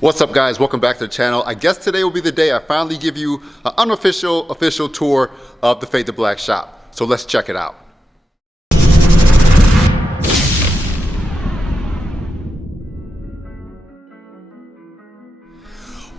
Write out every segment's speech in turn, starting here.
What's up, guys? Welcome back to the channel. I guess today will be the day I finally give you an unofficial tour of the Fade to Black shop. So let's check it out.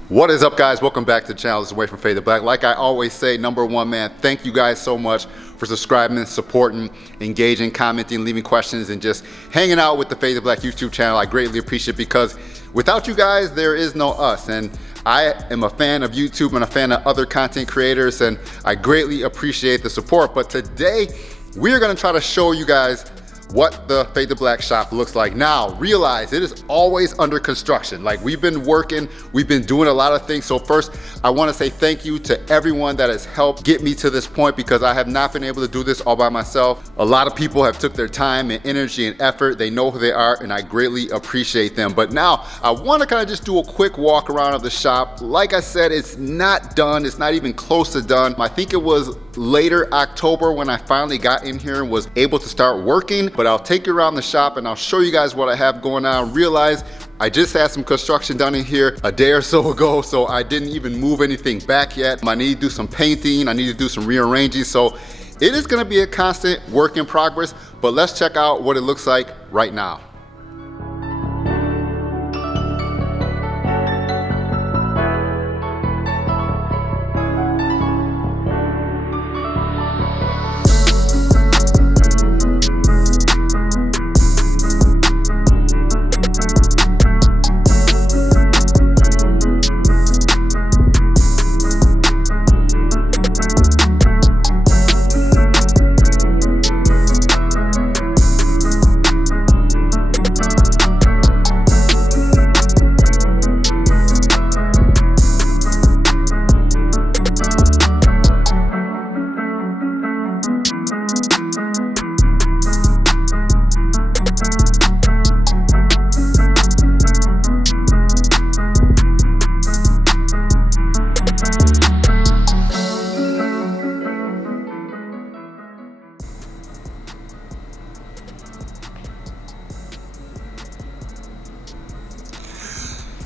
What is up, guys? Welcome back to the channel. This is Way from Fade to Black. Like I always say, number one, man, thank you guys so much for subscribing, supporting, engaging, commenting, leaving questions, and just hanging out with the Fade to Black YouTube channel. I greatly appreciate it because without you guys, there is no us. And I am a fan of YouTube and a fan of other content creators, and I greatly appreciate the support. But today, we're gonna try to show you guys what the Fade to Black shop looks like. Now, realize it is always under construction. Like, we've been working, we've been doing a lot of things. So first, I wanna say thank you to everyone that has helped get me to this point, because I have not been able to do this all by myself. A lot of people have took their time and energy and effort. They know who they are, and I greatly appreciate them. But now, I wanna kinda just do a quick walk around of the shop. Like I said, it's not done. It's not even close to done. I think it was later October when I finally got in here and was able to start working. But I'll take you around the shop and I'll show you guys what I have going on. Realize I just had some construction done in here a day or so ago, so I didn't even move anything back yet. I need to do some painting, I need to do some rearranging, so it is gonna be a constant work in progress, but let's check out what it looks like right now.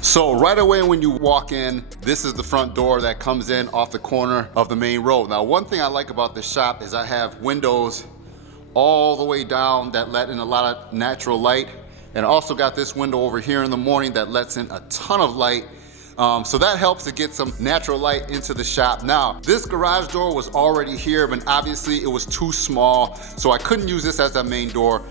So right away when you walk in, this is the front door that comes in off the corner of the main road. Now, one thing I like about this shop is I have windows all the way down that let in a lot of natural light. And I also got this window over here in the morning that lets in a ton of light. So that helps to get some natural light into the shop. Now, this garage door was already here, but obviously it was too small, so I couldn't use this as the main door.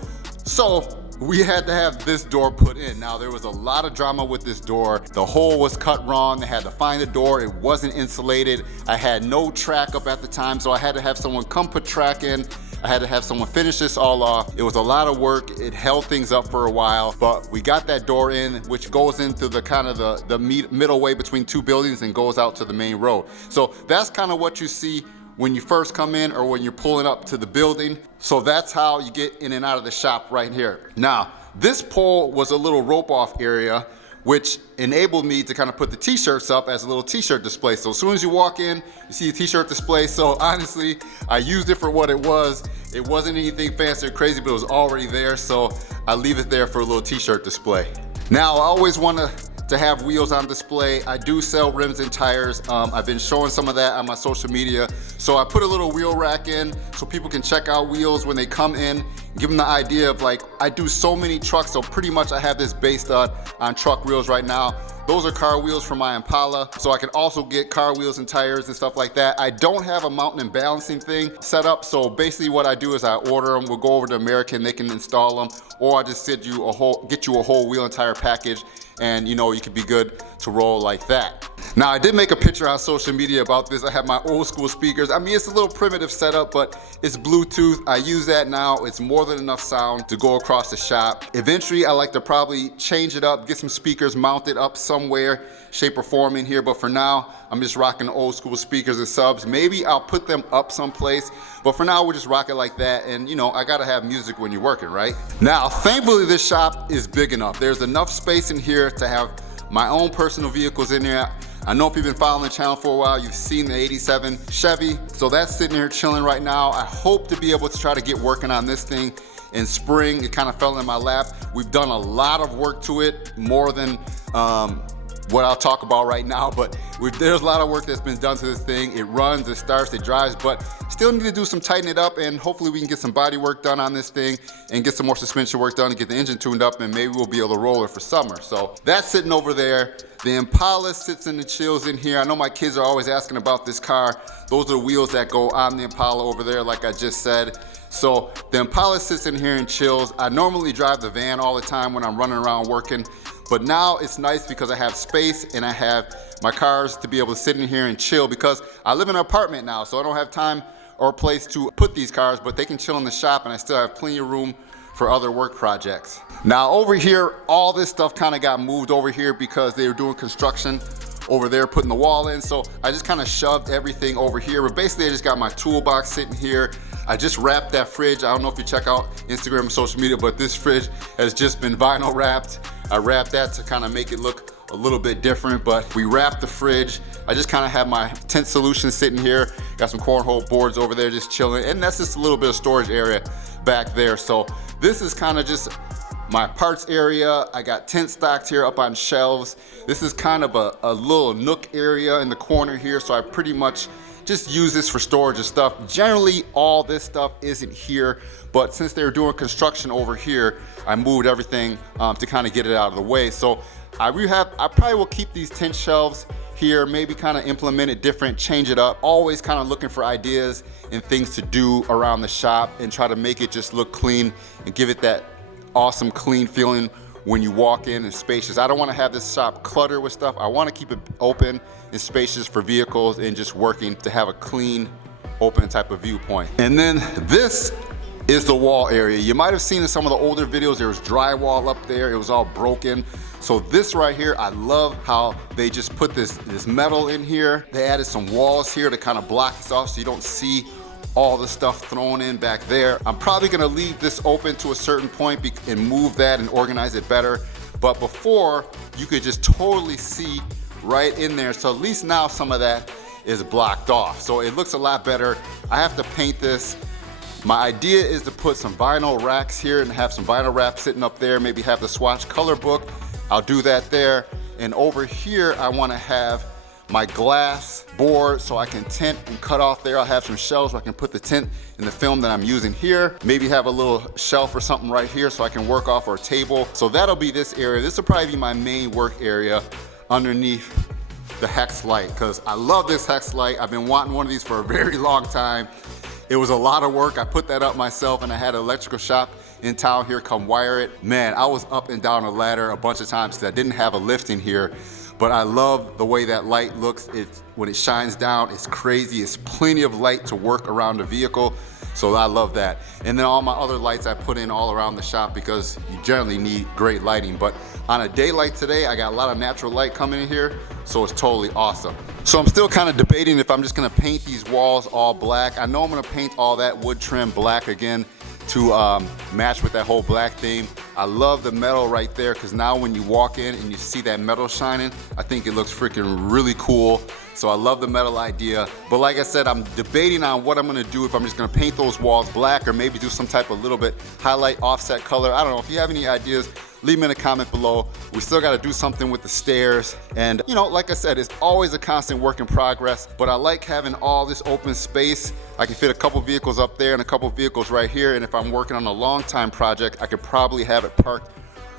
So we had to have this door put in. Now, there was a lot of drama with this door. The hole was cut wrong. They had to find the door. It wasn't insulated. I had no track up at the time, so I had to have someone come put track in. I had to have someone finish this all off. It was a lot of work. It held things up for a while, but we got that door in, which goes into the kind of the middle way between two buildings and goes out to the main road. So that's kind of what you see when you first come in or when you're pulling up to the building. So that's how you get in and out of the shop right here. Now, this pole was a little rope off area, which enabled me to kind of put the t-shirts up as a little t-shirt display. So as soon as you walk in, you see a t-shirt display. So honestly, I used it for what it was. It wasn't anything fancy or crazy, but it was already there. So I leave it there for a little t-shirt display. Now, I always want to have wheels on display. I do sell rims and tires. I've been showing some of that on my social media. So I put a little wheel rack in so people can check out wheels when they come in, give them the idea of, like, I do so many trucks, so pretty much I have this based on truck wheels right now. Those are car wheels from my Impala, so I can also get car wheels and tires and stuff like that. I don't have a mounting and balancing thing set up, so basically what I do is I order them. We'll go over to American, they can install them, or I just get you a whole wheel and tire package, and you know, you could be good to roll like that. Now, I did make a picture on social media about this. I have my old school speakers. I mean, it's a little primitive setup, but it's Bluetooth. I use that now. It's more than enough sound to go across the shop. Eventually, I like to probably change it up, get some speakers mounted up somewhere, shape or form in here. But for now, I'm just rocking the old school speakers and subs. Maybe I'll put them up someplace, but for now, we'll just rock it like that. And you know, I gotta have music when you're working, right? Now, thankfully, this shop is big enough. There's enough space in here to have my own personal vehicles in there. I know if you've been following the channel for a while, you've seen the 87 Chevy. So that's sitting here chilling right now. I hope to be able to try to get working on this thing in spring. It kind of fell in my lap. We've done a lot of work to it, more than what I'll talk about right now, but there's a lot of work that's been done to this thing. It runs, it starts, it drives, but still need to do some tightening it up, and hopefully we can get some body work done on this thing and get some more suspension work done and get the engine tuned up, and maybe we'll be able to roll it for summer. So that's sitting over there. The Impala sits in the chills in here. I know my kids are always asking about this car. Those are the wheels that go on the Impala over there, like I just said. So the Impala sits in here and chills. I normally drive the van all the time when I'm running around working, but now it's nice because I have space and I have my cars to be able to sit in here and chill, because I live in an apartment now, so I don't have time or place to put these cars, but they can chill in the shop and I still have plenty of room for other work projects. Now over here, all this stuff kind of got moved over here because they were doing construction over there, putting the wall in. So I just kind of shoved everything over here, but basically I just got my toolbox sitting here. I just wrapped that fridge. I don't know if you check out Instagram and social media, but this fridge has just been vinyl wrapped. I wrapped that to kind of make it look a little bit different, but we wrapped the fridge. I just kind of have my Tint solution sitting here. Got some cornhole boards over there just chilling, and that's just a little bit of storage area back there. So this is kind of just my parts area. I got Tint stocked here up on shelves. This is kind of a little nook area in the corner here, so I pretty much just use this for storage of stuff. Generally, all this stuff isn't here, but since they were doing construction over here, I moved everything to kind of get it out of the way. So I probably will keep these Tint shelves here, maybe kind of implement it different, change it up. Always kind of looking for ideas and things to do around the shop and try to make it just look clean and give it that awesome clean feeling when you walk in and spacious. I don't want to have this shop cluttered with stuff. I want to keep it open and spacious for vehicles and just working to have a clean, open type of viewpoint. And then this is the wall area. You might have seen in some of the older videos, there was drywall up there. It was all broken. So this right here, I love how they just put this metal in here. They added some walls here to kind of block this off so you don't see all the stuff thrown in back there. I'm probably gonna leave this open to a certain point and move that and organize it better. But before, you could just totally see right in there. So at least now some of that is blocked off. So it looks a lot better. I have to paint this. My idea is to put some vinyl racks here and have some vinyl wrap sitting up there, maybe have the swatch color book. I'll do that there. And over here, I wanna have my glass board so I can tint and cut off there. I'll have some shelves where I can put the tint and the film that I'm using here. Maybe have a little shelf or something right here so I can work off our table. So that'll be this area. This will probably be my main work area underneath the hex light, because I love this hex light. I've been wanting one of these for a very long time. It was a lot of work. I put that up myself, and I had an electrical shop in town here come wire it. Man, I was up and down a ladder a bunch of times because I didn't have a lift in here. But I love the way that light looks. When it shines down, it's crazy. It's plenty of light to work around the vehicle. So I love that. And then all my other lights I put in all around the shop because you generally need great lighting. But on a day like today, I got a lot of natural light coming in here, so it's totally awesome. So I'm still kind of debating if I'm just gonna paint these walls all black. I know I'm gonna paint all that wood trim black again to match with that whole black theme. I love the metal right there, because now when you walk in and you see that metal shining, I think it looks freaking really cool. So I love the metal idea. But like I said, I'm debating on what I'm gonna do, if I'm just gonna paint those walls black or maybe do some type of little bit highlight offset color. I don't know. If you have any ideas, leave them in a comment below. We still gotta do something with the stairs. And you know, like I said, it's always a constant work in progress, but I like having all this open space. I can fit a couple vehicles up there and a couple vehicles right here. And if I'm working on a long time project, I could probably have it parked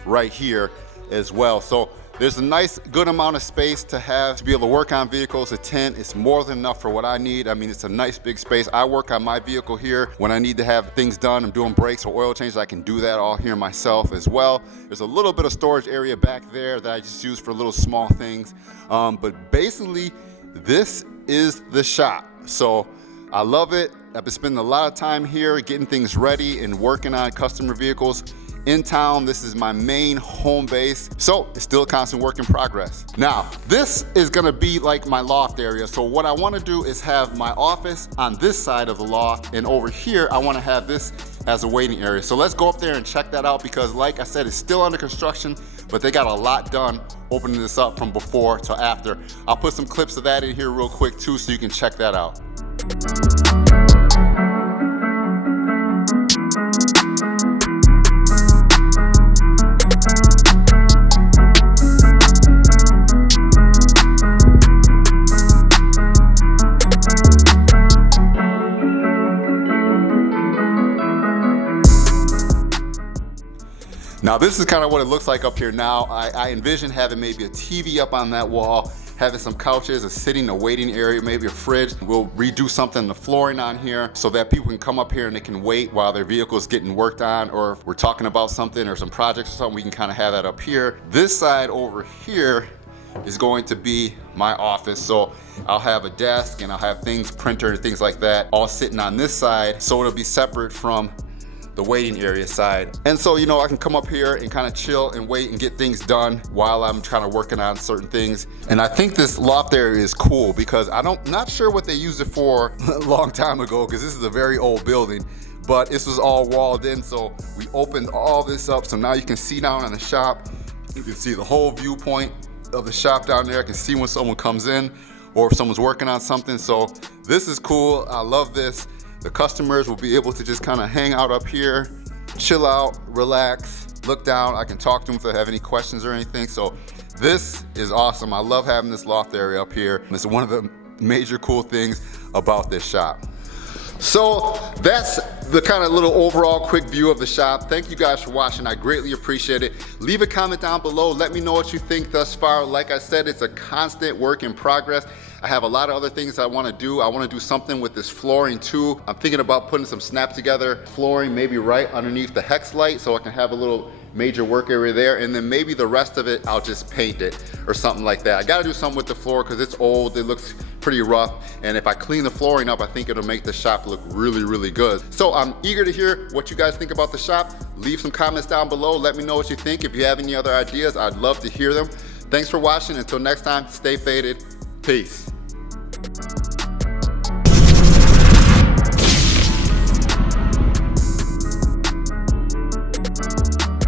right here as well. So there's a nice, good amount of space to have to be able to work on vehicles. A tent is more than enough for what I need. I mean, it's a nice big space. I work on my vehicle here when I need to have things done. I'm doing brakes or oil changes. I can do that all here myself as well. There's a little bit of storage area back there that I just use for little small things. But basically, this is the shop. So I love it. I've been spending a lot of time here getting things ready and working on customer vehicles in town. This is my main home base, so it's still a constant work in progress. Now, this is gonna be like my loft area. So what I wanna do is have my office on this side of the loft, and over here, I wanna have this as a waiting area. So let's go up there and check that out, because like I said, it's still under construction, but they got a lot done opening this up from before to after. I'll put some clips of that in here real quick too, so you can check that out. Now this is kind of what it looks like up here now. I envision having maybe a TV up on that wall, having some couches, a sitting, a waiting area, maybe a fridge. We'll redo something in the flooring on here so that people can come up here and they can wait while their vehicle is getting worked on, or if we're talking about something or some projects or something, we can kind of have that up here. This side over here is going to be my office. So I'll have a desk and I'll have things, printer and things like that, all sitting on this side. So it'll be separate from the waiting area side. And so, you know, I can come up here and kind of chill and wait and get things done while I'm trying to working on certain things. And I think this loft area is cool because not sure what they used it for a long time ago, because this is a very old building, but this was all walled in. So we opened all this up. So now you can see down in the shop, you can see the whole viewpoint of the shop down there. I can see when someone comes in or if someone's working on something. So this is cool. I love this. The customers will be able to just kind of hang out up here, chill out, relax, look down. I can talk to them if they have any questions or anything. So this is awesome. I love having this loft area up here. It's one of the major cool things about this shop. So that's the kind of little overall quick view of the shop. Thank you guys for watching. I greatly appreciate it. Leave a comment down below. Let me know what you think thus far. Like I said, it's a constant work in progress. I have a lot of other things I want to do. I want to do something with this flooring too. I'm thinking about putting some snap together flooring maybe right underneath the hex light so I can have a little major work area there, and then maybe the rest of it I'll just paint it or something like that. I got to do something with the floor because it's old, it looks pretty rough, and if I clean the flooring up, I think it'll make the shop look really, really good. So I'm eager to hear what you guys think about the shop. Leave some comments down below. Let me know what you think. If you have any other ideas, I'd love to hear them. Thanks for watching. Until next time, stay faded. Peace.